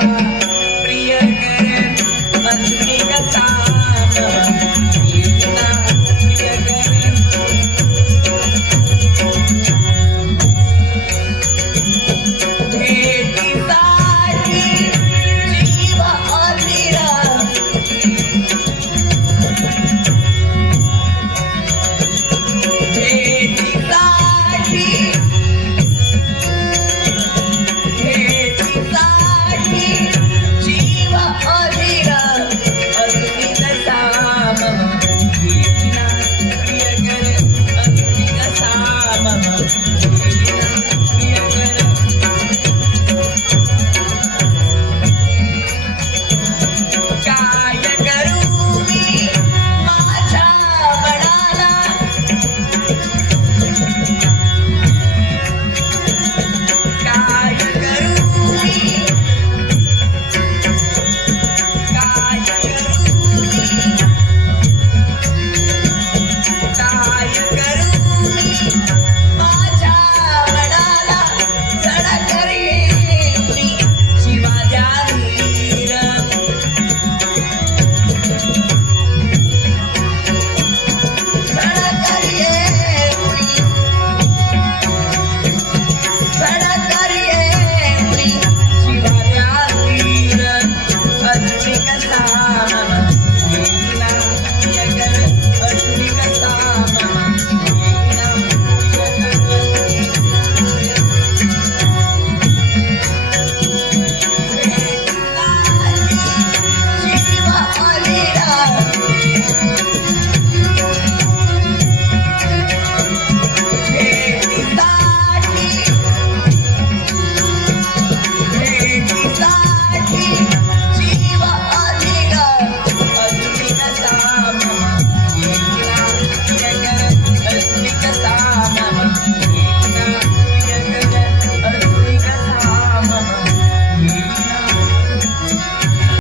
हाँ